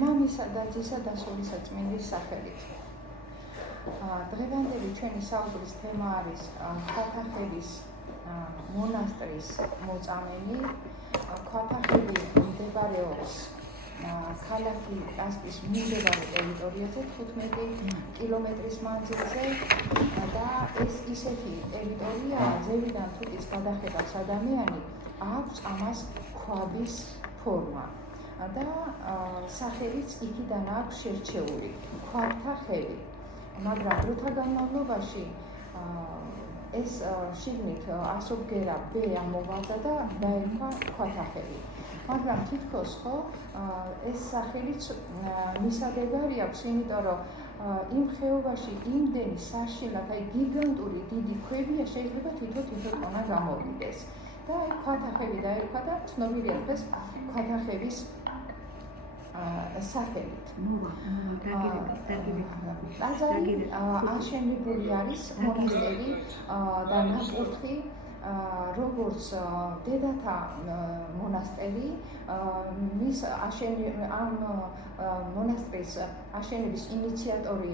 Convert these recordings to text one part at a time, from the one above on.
მამისა და ძისა და სულისა წმინდის სახელით. დღევანდელი ჩვენი საუბრის თემა არის ქვათახევის მონასტრის მოწამენი. ქვათახევი მდებარეობს ქალაქი კასპის მიმდებარე ტერიტორიაზე 15 კილომეტრის მანძილზე და ეს ისეთი ტერიტორია, ზევიდან თუკის გადახედავს ადამიანი, აქვს ამას ქვაბის ფორმა და სახელიც იქიდან აქვს შერჩეული ქვათახევი. მაგრამ დროთა განმავლობაში ეს შიგნით ასობგერა ბე ამოვალდა და დაერქვა ქვათახევი. მაგრამ თითქოს ხო ეს სახელიც მისაღებარი აქვს, იმიტომ რომ იმ ხეობაში იმდენი საშინლად, აი გიგანტური დიდი ქვებია, შეიძლება თვითონ ყონა გამოვიდეს. და ქვათახევი დაერქვა და ცნობილია დღეს ქვათახევის სახელით. ტაძარი აშენებული არის მონასტერი და ნაკურთხი, როგორც დედათა მონასტერი, ამ მონასტრის აშენების ინიციატორი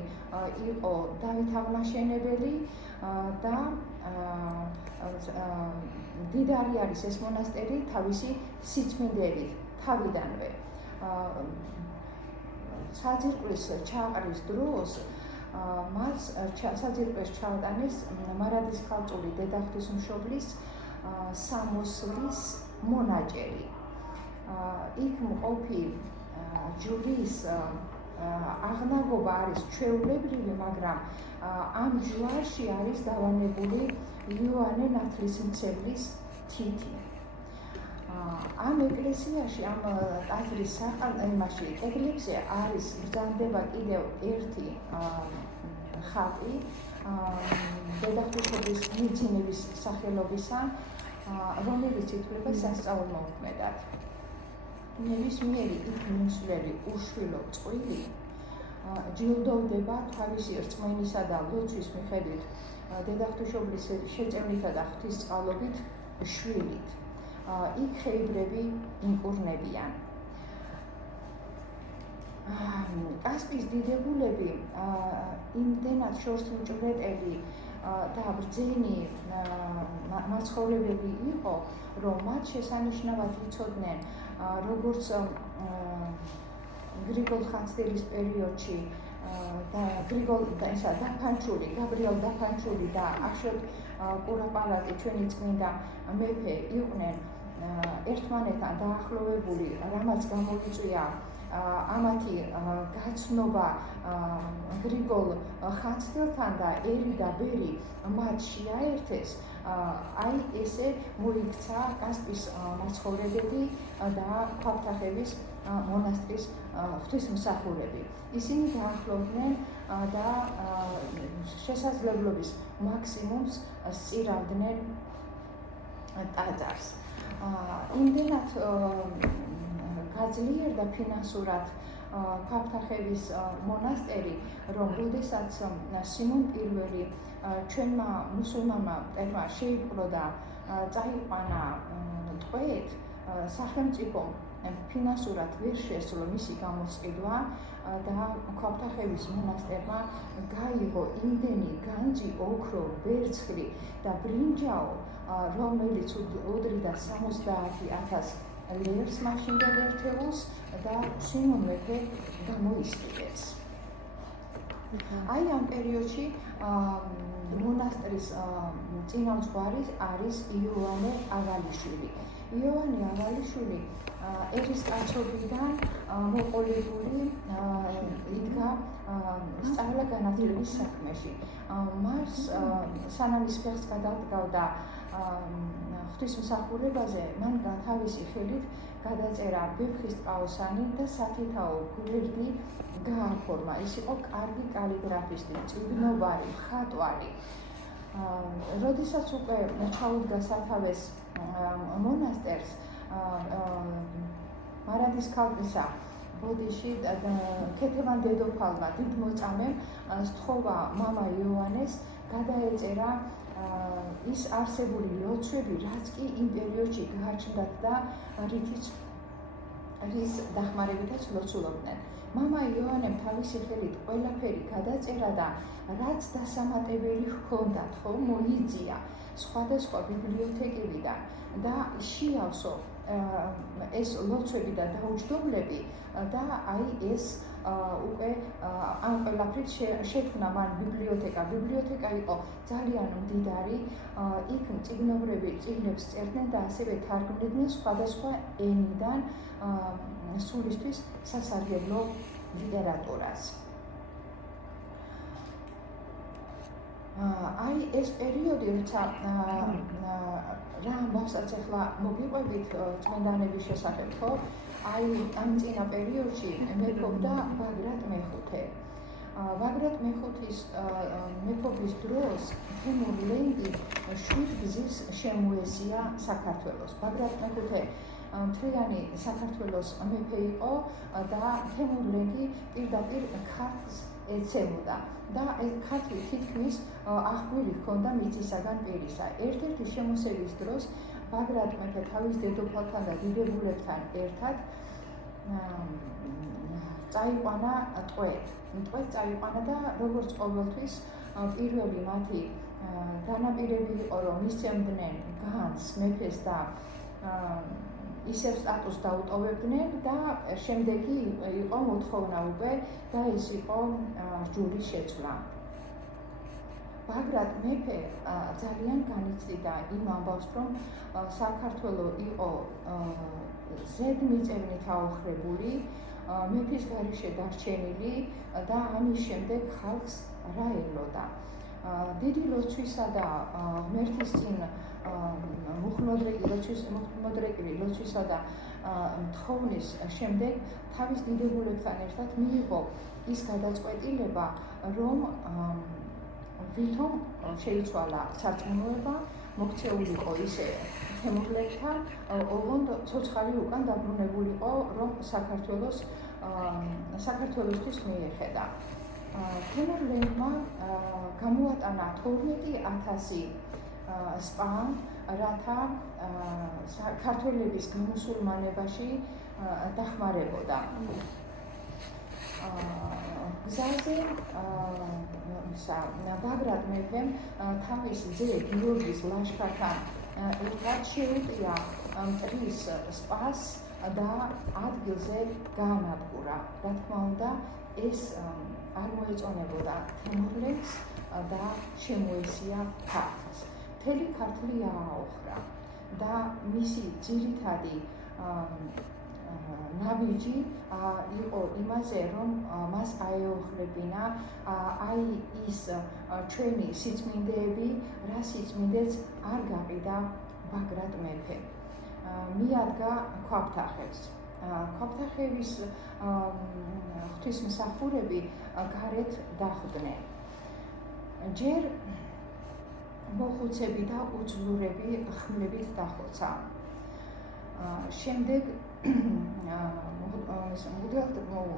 იყო დავით აღმაშენებელი და დიდარი არის ეს მონასტერი თავისი სიწმინდეებით თავიდანვე. საძირკვლის ჩააყრის დროს მას საძირკვლის ჩაატანეს მარადის ხალწური დედაღვთისმშობლის სამოსლის მონაჭერი. იქ მყოფი ჯვრის აღნაგობა არის ჩვეულებრივი, მაგრამ ამ ჯვარში არის დავანებული იოანე ნათლისმცემლის თითი. ამ ეკლესიაში, ამ ტაძრის საყრდენში კედლებზე არის ბრძანდება კიდევ ერთი ხატი დედაღვთისმშობლის მიძინების სახელობისა, რომელიც ითვლება სასწაულმოქმედად. ნებისმიერი იქ მიმსვლელი უშვილო წყვილი ჯილდოვდება თავისი რწმენისა და ლოცვის მიხედვით დედაღვთისმშობლის შეწევლითა და ღვთისწყალობით შვილით. იქ ხეიბრები იმკურნებიან. კასპის დიდებულები იმდენად შორსმჭვრეტელი და ბრძენი მაცხოვრებელი იყო, რომ მათ შესანიშნავად იცოდნენ, როგორც გრიგოლ ხანძთელის პერიოდში და გაბრიელ დაფანჩული და აშოტ კურაპალატი ჩვენი წმინდა მეფე იყვნენ ერთმანეთთან დაახლოვებული, რამაც გამოიწვია ამათი გაცნობა გრიგოლ ხანძთელთან და ერი და ბერი მათ შეაერთეს. აი ესე მოიქცა კასპის მაცხოვრებელი და ქვათახევის მონასტრის ღვთისმსახურები. ისინი დაახლოვდნენ და შესაძლებლობის მაქსიმუმს სწირავდნენ ტაძარს. იმდენად გაძლიერდა ფინანსურად ქვათახევის მონასტერი, რომ როდესაც სიმონ პირველი ჩვენმა მუსულმანმა მტერმა შეიპყრო და წაიყვანა ტყვეეთ, სახელმწიფომ ფინანსურად ვერ შეესრულა მისი გამოსყიდვა და ქვათახევის მონასტერმა გაიღო იმდენი განჯი, ოქრო, ვერცხლი და ბრინჯაო, რომელიც უდრიდა 70,000 ლერს მაშინდელ ერთეულს და სიმონ მეფე გამოისყიდეს. აი ამ პერიოდში მონასტრის წინამძღვარი არის იოანე ავალიშვილი. იოანე ავალიშვილი ერისკაცობიდან მოყოლებული იდგა სწავლა-განათლების საქმეში. მას სანამ ის ფეხს გადადგავდა ღვთისმსახურებაზე, მან თავისი ხელით გადაწერა ვეფხისტყაოსანი და სათითაო გვერდი გააფორმა. ის იყო კარგი კალიგრაფისტი, წიგნობარი, ხატვარი. როდესაც უკვე ჩაუდგა სათავეს მონასტერს, მარადის ქალყისა ბოდიში ქეთევან დედოფალმა დიდ მოწამემ სთხოვა მამა იოანეს გადაეწერა ის არსებული ლოცვები, რაც კი იმ პერიოდში გააჩნდათ და რითიც რის დახმარებითაც ლოცულობდნენ. მამა იოანემ თავისი ხელით ყველაფერი გადაწერა და რაც დასამატებელი ჰქონდათ, ხომ მოიძია სხვადასხვა ბიბლიოთეკებიდან და შეავსო ეს ლოცვები და დაუჯდომლები და აი ეს უკვე ამ ყველაფრით შექმნა მან ბიბლიოთეკა. ბიბლიოთეკა იყო ძალიან მდიდარი, იქ მწიგნობრები წიგნებს წერდნენ და ასევე თარგმნიდნენ სხვადასხვა ენიდან სულისთვის სასარგებლო ლიტერატურას. აი ეს პერიოდი, როცა რა ამბავსაც ახლა მოგიყვებით წმინდანების შესახებ, ხო? აი ამ წინა პერიოდში მეფობდა ბაგრატ მეხუთე. ბაგრატ მეხუთის მეფობის დროს თემურ ლენგი 7 გზის შემოესია საქართველოს. ბაგრატ მეხუთე მთლიანი საქართველოს მეფე იყო და თემურ ლენგი პირდაპირ ქართლს ეცემოდა და ეს ქართლი თითქმის აღგვილი ჰქონდა მიწისაგან პირისა. ერთ-ერთი შემოსევის დროს ბაგრატ მეფე თავის დედოფალთან და დიდებულებთან ერთად წაიყვანა ტყვედ. ტყვედ წაიყვანა და როგორც ყოველთვის პირველი მათი განაპირები იყო, რომ მისცემდნენ განძს მეფეს და ისევ სტატუსს დაუტოვებდნენ და შემდეგი იყო მოთხოვნა უკვე და ეს იყო ჯვრის შეცვლა. ბაგრატ მეფე ძალიან განიცდიდა იმ ამბავს, რომ საქართველო იყო ზედმიწევნით აოხრებული, მეფის გარეშე დარჩენილი და ამის შემდეგ ხალხს რა ელოდა. დიდი ლოცვისა და ღმერთის წინ მუხმოდრეკილი ლოცვისა და თხოვნის შემდეგ თავის დიდებულებთან ერთად მიიღო ის გადაწყვეტილება, რომ ვითომ შეიცვალა სარწმუნოება, მოქცეულიყო ისე თემურლენგთან, ოღონდ ცოცხალი უკან დაბრუნებულიყო, რომ საქართველოსთვის მიეხედა. თემურლენგმა გამოატანა 12,000 სპა, რათა ქართველების გამოსულმანებაში დახმარებოდა. გზაზე ბაგრატ მეფემ თავის ძე გიორგის ლაშქართან ერთად შეუტია მტრის სპას და ადგილზე გაანადგურა. რა თქმა უნდა, ეს არ მოეწონებოდა თემურლენგს და შემოესია ქართლს. მთელი ქართლი ააოხრა და მისი ძირითადი ნაბიჯი იყო იმაზე, რომ მას აეოხრებინა აი ის ჩვენი სიწმინდეები, რა სიწმინდეც არ გაყიდა ბაგრატ მეფე. მიადგა ქვაბთახევს. ქვაბთახევის ღვთისმსახურები გარეთ დახვდნენ. ჯერ მოხუცები და უძლურები ხმლებით დახოცა. შემდეგ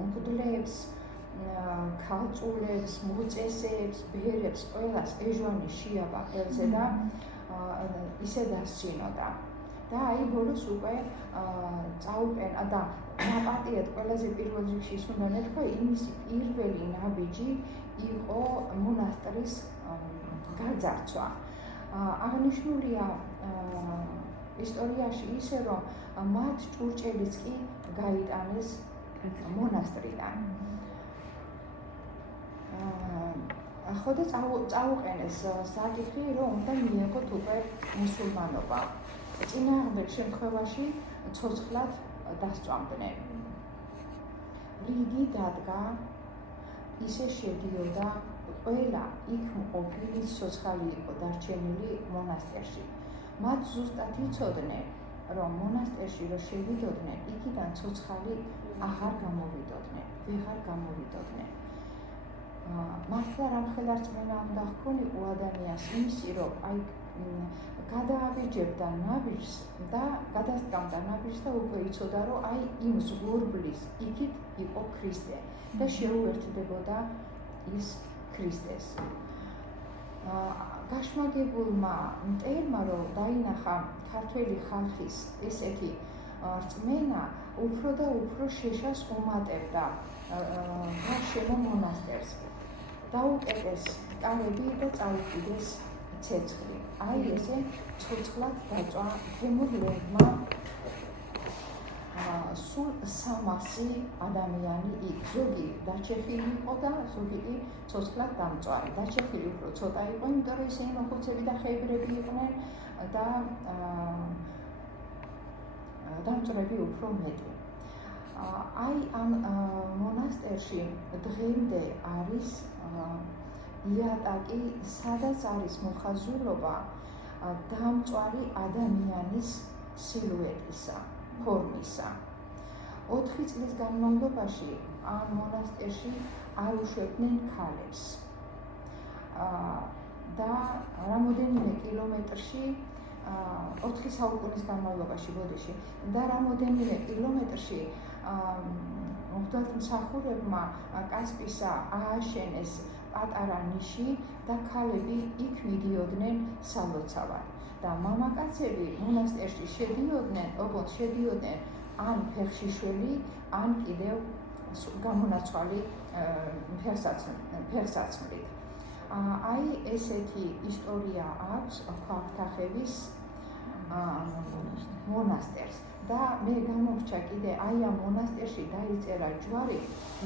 მღვდლებს, ქალწულებს, მოწესეებს, ბერებს, ყველას ეჟვანი შეაბა ხელზე და ისე დასცინოდა. და აი ბოლოს უკვე წაუყენა და ნაპატიად ყველაზე პირველ რიგში ის უნდა ნეთქვა, იმის პირველი ნაბიჯი იყო მონასტრის გაძარცვა. აღნიშნულია ისტორიაში ისე, რომ მათ ჭურჭელიც კი გაიტანეს მონასტრიდან. ხო და წაუყენეს საკითხი, რომ უნდა მიეღოთ უკვე მუსულმანობა. წინააღმდეგ შემთხვევაში ცოცხლად დასწვამდნენ. რიგი დადგა, ისე შედიოდა ყველა იქ მყოფილი ცოცხალი იყო დარჩენილი მონასტერში. მათ ზუსტად იცოდნენ, რომ მონასტერში რო შევიდოდნენ, იქიდან ცოცხალი აღარ გამოვიდოდნენ, ვეღარ გამოვიდოდნენ. მართლა რამხელა რწმენა უნდა ჰქონიყო ადამიანს იმისი, რომ აი გადააბიჯებდა ნაბიჯს და გადასტამდა ნაბიჯს და უკვე იცოდა, რომ აი იმ ზღურბლის იქით იყო ქრისტე და შეუერთდებოდა ის ქრისტეს. გაშმაგებულმა მტერმა, რომ დაინახა ქართველი ხალხის ესეთი რწმენა უფრო და უფრო შეშას უმატებდა გარშემო მონასტერს. დაუკეტეს ტალები და წაუყიდეს ცეცხლი. აი ესე ცოცხლად დაწვა თემურლენგმა სულ 300 ადამიანი იქ. ზოგი დაჩეხილი იყო და ზოგი კი ცოცხლად დამწვარი. დაჩეხილი უფრო ცოტა იყო, იმიტომ რომ ისინი მოხუცები და ხეიბრები იყვნენ და დამწვრები უფრო მეტი. აი ამ მონასტერში დღემდე არის იატაკი, სადაც არის მოხაზულობა დამწვარი ადამიანის სილუეტისა, ფორმისა. 4 წლის განმავლობაში ამ მონასტერში არ უშვებდნენ ქალებს. და რამოდენიმე კილომეტრში 4 საუკუნის განმავლობაში ბოდიში და რამოდენიმე კილომეტრში მღვდელმსახურებმა კასპისა ააშენეს პატარა ნიში და ქალები იქ მიდიოდნენ სალოცავად. და მამაკაცები მონასტერში შედიოდნენ, ოღონდ შედიოდნენ ან ფეხშიშველი, ან კიდევ გამონაცვალი ფეხსაცმლით. აი ესეთი ისტორია აქვს ქვაბთახევის მონასტერს. და მე გამორჩა კიდე აი ამ მონასტერში დაიწერა ჯვარი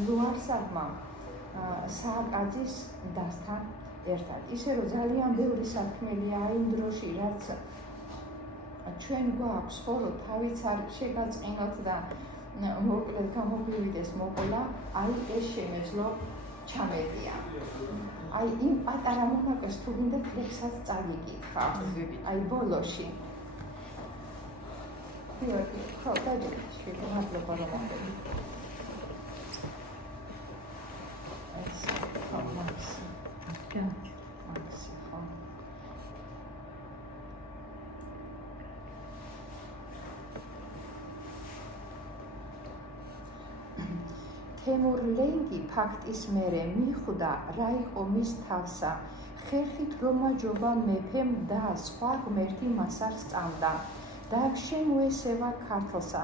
ლუარსაბმა სააკაძის დასთან ერთად. ისე რომ ძალიან ბევრი საქმელია იმ დროში, რაც ჩვენ გვაქვს, ხოლო თავიც არ შეგაწყინოთ და მოკლედ გამოვივიდეს მოყოლა, აი ეს შემეძლო ჩამედია. აი იმ პატარა მონაკეს თუ გინდა ფლექსად წაგიკითხა, აი ბოლოში. ხო, დაიწყე, მადლობა რომ მომდები. ეს ხომასი. მაგისი ხო. თემურლენგი ფაქტის მერე მიხვდა რა იყო მის თავსა. ხერხით რომ მაჯობა მეფემ და სხვა ღმერთი მას არ სწამდა. და შემოესევა ქართლსა,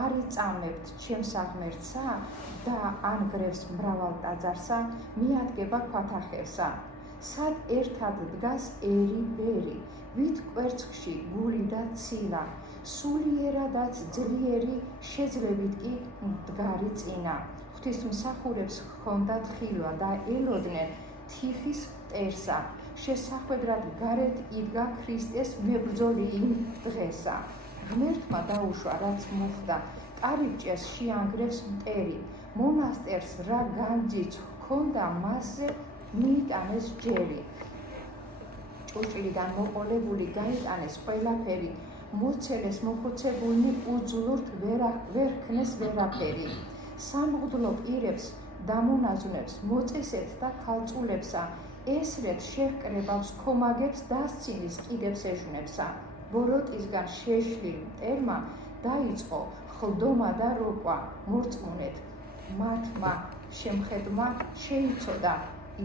არ იწამებთ ჩემს აღმერთსა და ანგრევს მრავალ ტაძარსა, მიადგება ქვათახევსა. სად ერთად დგას ერი ბერი, ვით კვერცხში გული და ცილა, სულიერადაც ძლიერი შეძლებით კი მდგარი წინა. ღვთისმსახურებს ჰქონდათ ხილვა და ელოდნენ თიხის მტერსა. შესახვედრად გარეთ იდგა ქრისტეს მებრძოლი იმ დღესა. ღმერთმა დაუშვა რაც მოხდა, კარიბჭეს შეანგრევს მტერი. მონასტერს რა განძიც ჰქონდა მასზე მიიტანეს ჯერი. ჭურჭლიდან მოყოლებული გაიტანეს ყველაფერი, მოცელეს მოხუცებულნი უძლურთ ვერ ქნეს ვერაფერი. სამღვდლო პირებს დამონაზვნებს, მოწესეთ და ქალწულებსა, ესრეთ შეჰკრებავს ქომაგებს დასცინის კიდებს ეჟვნებსა. ბოროტისგან შეშლილ მტერმა დაიწყო ხლდომა და როყვა, მორწმუნეთ მათმა შემხედმა შეიცოდა,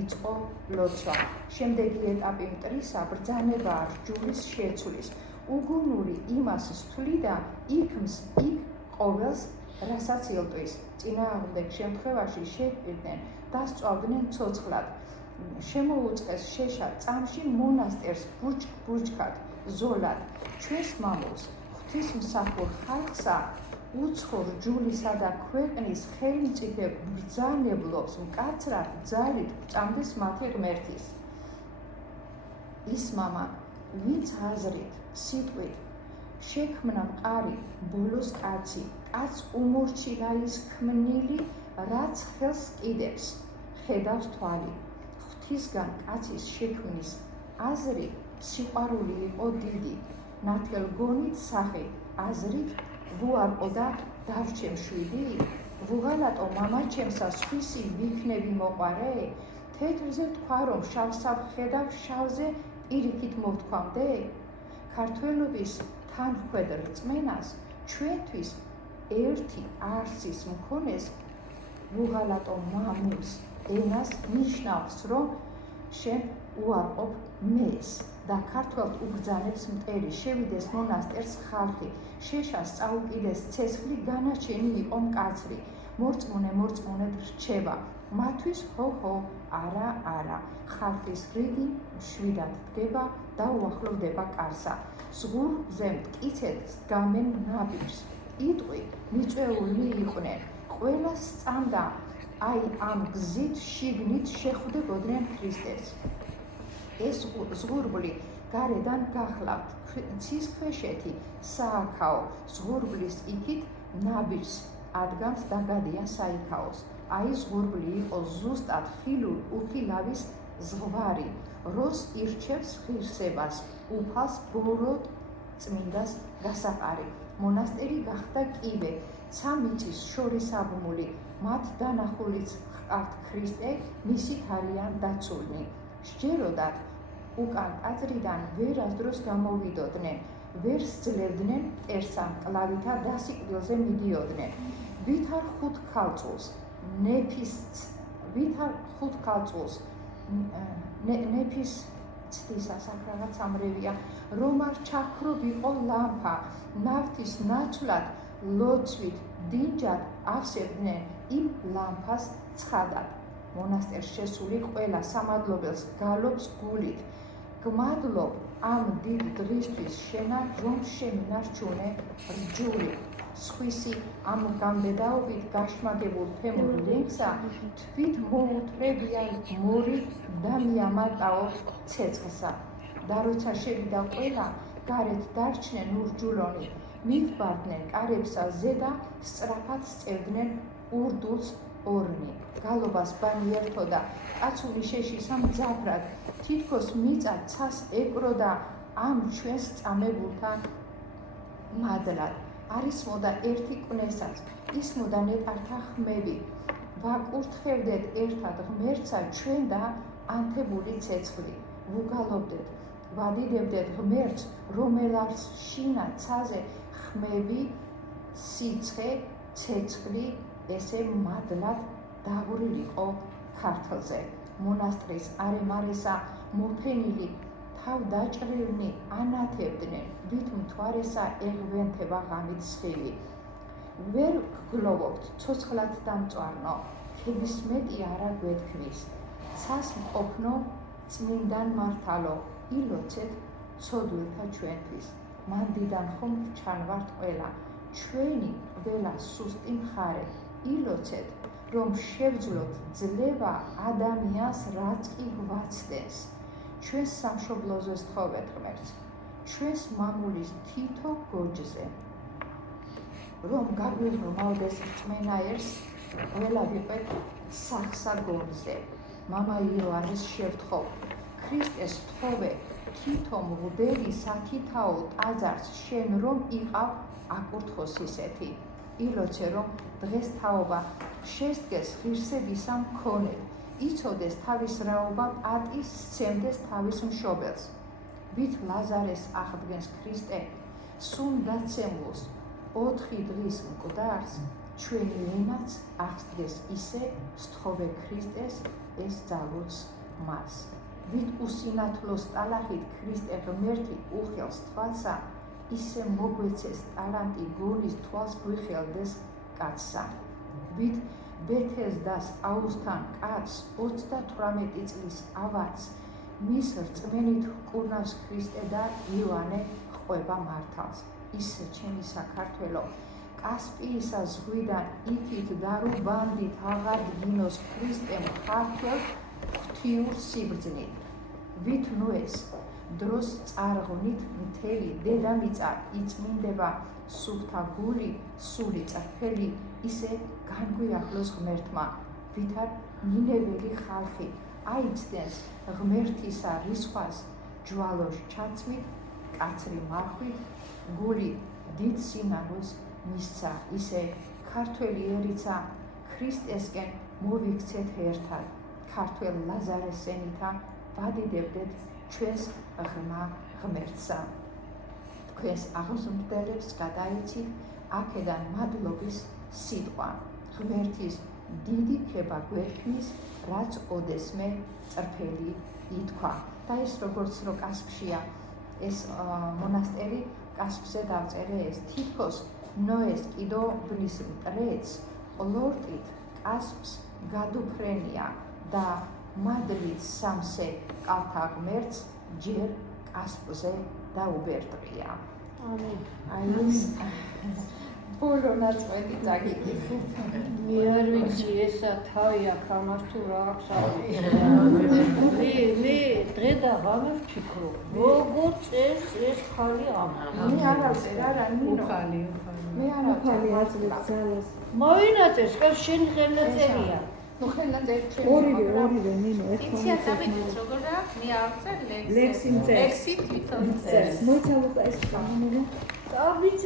იწყო ლოცვა. შემდეგი ეტაპი მტრისა ბრძანებაა რჯულის შეცვლის. უგუნური იმას სთვლიდა იქ ყოველს რასაც ილტვის. წინააღმდეგ შემთხვევაში შეჰპირდნენ და სწავდნენ ცოცხლად. შემოუწყეს შეშა წამში მონასტერს ბუჩქად, ზოლად. ჩვენს მამულს, ღვთისმსახურ ხალხსა, უცხო რჯულისა და ქვეყნის ხელმწიფე ბრძანებლობს მკაცრად ძალით წამდეს მათი ღმერთის. ის მამა, ვინც აზრით, სიტყვით შექმნა მყარი, ბოლოს კაცი, კაც უმორჩილა ის ქმნილი, რაც ხელს კიდებს, ხედავს თვალი. ღვთისგან კაცის შექმნის აზრი სიყვარული იყო დიდი, ნათელგონით სახით აზრით ვუარყო და დავჩემ შვიდი. ვუღალატო მამაჩემსა სხვისი ვიქნები მოყარე, თეთრზე თქვა რომ შავსავ ხედავ შავზე პირიქით მოვთქვამდე. ქართველობის თანმხვედ რწმენას ჩვენთვის ერთი არსის მქონეს ვუღალატო მამულს ენას ნიშნავს რომ შენ უარყოფ მეს და ქართველ უბრძანებს მტერი, შევიდეს მონასტერს ხალხი, შეშას წაუკიდეს ცეცხლი, განაჩენი იყო მკაცრი, მორწმუნედ რჩება, მათვის ჰო, არა, ხალხის რიგი მშვიდად დგება და უახლოვდება კარსა, ზღურზე მტკიცედ სდგამენ ნაბიჯს, იტყვი მიწვეული იყვნენ, ყველას სწამდა, აი ამ გზით შიგნით შეხვდებოდნენ ქრისტეს. ეს ზღურბლი გარედან გახლავთ, ცის ქვეშეთი სააქაო, ზღურბლის იქით ნაბიჯს ადგამს და გადიან საიქაოს. აი ზღურბლი იყო ზუსტად ხილულ უხილავის ზღვარი, როს ირჩევს ღირსებას, უფალს ბოროტ წმინდას გასაყარი. მონასტერი გახდა კიბე, ცა მიწის შორის აღმული, მათ დანახულიც ჰყავთ ქრისტე, მისით არიან დაცულნი. სჯეროდათ უკან ტაძრიდან ვერასდროს გამოვიდოდნენ, ვერ სძლევდნენ მტერსა, მკლავითა დასიკვდილზე მიდიოდნენ. ვითარ ხუთ ქალწულს ნეფის ცდისას აქ რაღაც ამრევია, რომ არ ჩაქრობიყო ლამფა, ნავთის ნაცვლად ლოცვით დინჯად ავსებდნენ იმ ლამფას ცხადად. მონასტერს შესული ყველა სამადლობელს გალობს გულით, გმადლობ ამ დიდ დღისთვის შენა, რომ შემინარჩუნე რჯული. სხვისი ამ გამდედაობით გაშმაგებულ თემურ ლენგსა თვით მოუთრებია მორი და მიამატაო ცეცხლსა. და როცა შევიდა ყველა, გარეთ დარჩნენ ურჯულონი, მივბარდნენ კარებსა ზედა, სწრაფად სწევდნენ ურდულს ორნი. გალობას ბანი ერთოდა, კაცული შეშისა მძაფრად, თითქოს მიწა ცას ეკროდა ამ ჩვენს წამებულთან მადლად. არისმოდა ერთი კვნესაც, ისმოდა ნეტართა ხმები, ვაკურთხევდეთ ერთად ღმერთსა ჩვენ და ანთებული ცეცხლი. ვუგალობდეთ, ვადიდებდეთ ღმერთს, რომელას შინა ცაზე ხმები, სიცხე, ცეცხლი, ესე მადლად დაღვრილიყო ქართლზე. მონასტრის არემარესა მოფენილი თავდაჭრილნი ანათებდნენ, ვით მთვარესა ეღვენთება ღამით სხივი. ვერ გგლოვობთ ცოცხლად დამწვარნო, ქების მეტი არა გვეთქმის. ცას მყოფნო წმინდან მართალო, ილოცეთ ცოდვილთა ჩვენთვის. მანდიდან ხომ ჩანვართ ყველა, ჩვენი ყველა სუსტი მხარე. ილოცეთ, რომ შევძლოთ ძლევა ადამიანს, რაც კი გვაცდენს. ჩვენს სამშობლოზე სთხოვეთ ღმერთს, ჩვენს მამულის თითო გოჯზე. რომ გაგვიღრმავდეს რწმენაერს, ყველა ვიყვეთ სახსა გონზე. მამა იოანეს შევთხოვ, ქრისტეს თხოვე, თითო მღვდელი სათითაო ტაძარს შენ რომ იყავ აკურთხოს ისეთი. ილოცე რომ დღეს თაობა შესდგეს ღირსებისა მქონეთ, იცოდეს თავის რაობა, პატის სცემდეს თავის მშობელს. ვით ლაზარეს აღდგენს ქრისტე, სუნდაცემულს 4 დღის მკვდარს, ჩვენი ენაც აღსდგეს ისე, სთხოვე ქრისტეს, ეს ძალუც მას. ვით უსინათლოს ტალახით ქრისტე ღმერთი უხელს თვალსა, ისე მოგვეცეს ტალანტი გოლის თვალს გვიხელდეს კაცსა. ვით ბეთესდას აუზთან კაცს 38 წლის ავარც, მის რწმენით ჰკურნავს ქრისტე და იოანე ჰყვება მართალს. ისე ჩემი საქართველო, კასპიისა ზღვიდან იქით დარუბანდით აღადგინოს ქრისტემ ქართველ ღვთიურ სიბრძნით. ვით ნოეს დროს წარღვნით მთელი დედამიწა იწმინდება, სუფთა გული, სული წრფელი, ისე განგვიახლოს ღმერთმა. ვითარ ნინეველი ხალხი აიცდენს ღმერთისა რისხვას, ჯვალოს ჩაცმით, კაცრი მარხვით, გული დიდ სინარულს მისცა, ისე ქართველიერიცა ქრისტესკენ მოვიქცეთ ერთად. ქართველ ლაზარეს ენითა ვადიდებდეთ ჩვენს ღრმა ღმერთსა. თქვენს აღმზრდელებს გადაიცით აქედან მადლობის სიტყვა. ღმერთის დიდი ქება გვერდნის, რაც ოდესმე წრფელი ითქვა. და ეს როგორც რო კასპშია ეს მონასტერი კასპზე დავწერე ეს თითქოს ნოეს კიდობლის მტრედს ყლორტით კასპს გადუფრენია და მადრიდს სამსე კალთა ღმერთს ჯერ კასპზე დაუბერტყია. აი ეს ბოლო ნაწყვეტი წაგიკითხეთ. მე არ ვიცი ესა თავი აქ ამას თუ რა აქვს მე დღე და ღამე ვფიქრობ როგორც ეს ხალი ამას მე არ ავწერ არა ნინო უხალი მე არ ავწერ აწლებს ძალას მოინაწეს ყავს შენი ხელნაწერია ნუ ხელნაწერი ჩემი ორივე ნინო იციან დავიდეთ როგორ რა მე ავწერ ლექსი მწერს ლექსი თვითონ წერს მოიცავდა ეს კანონები დავიცი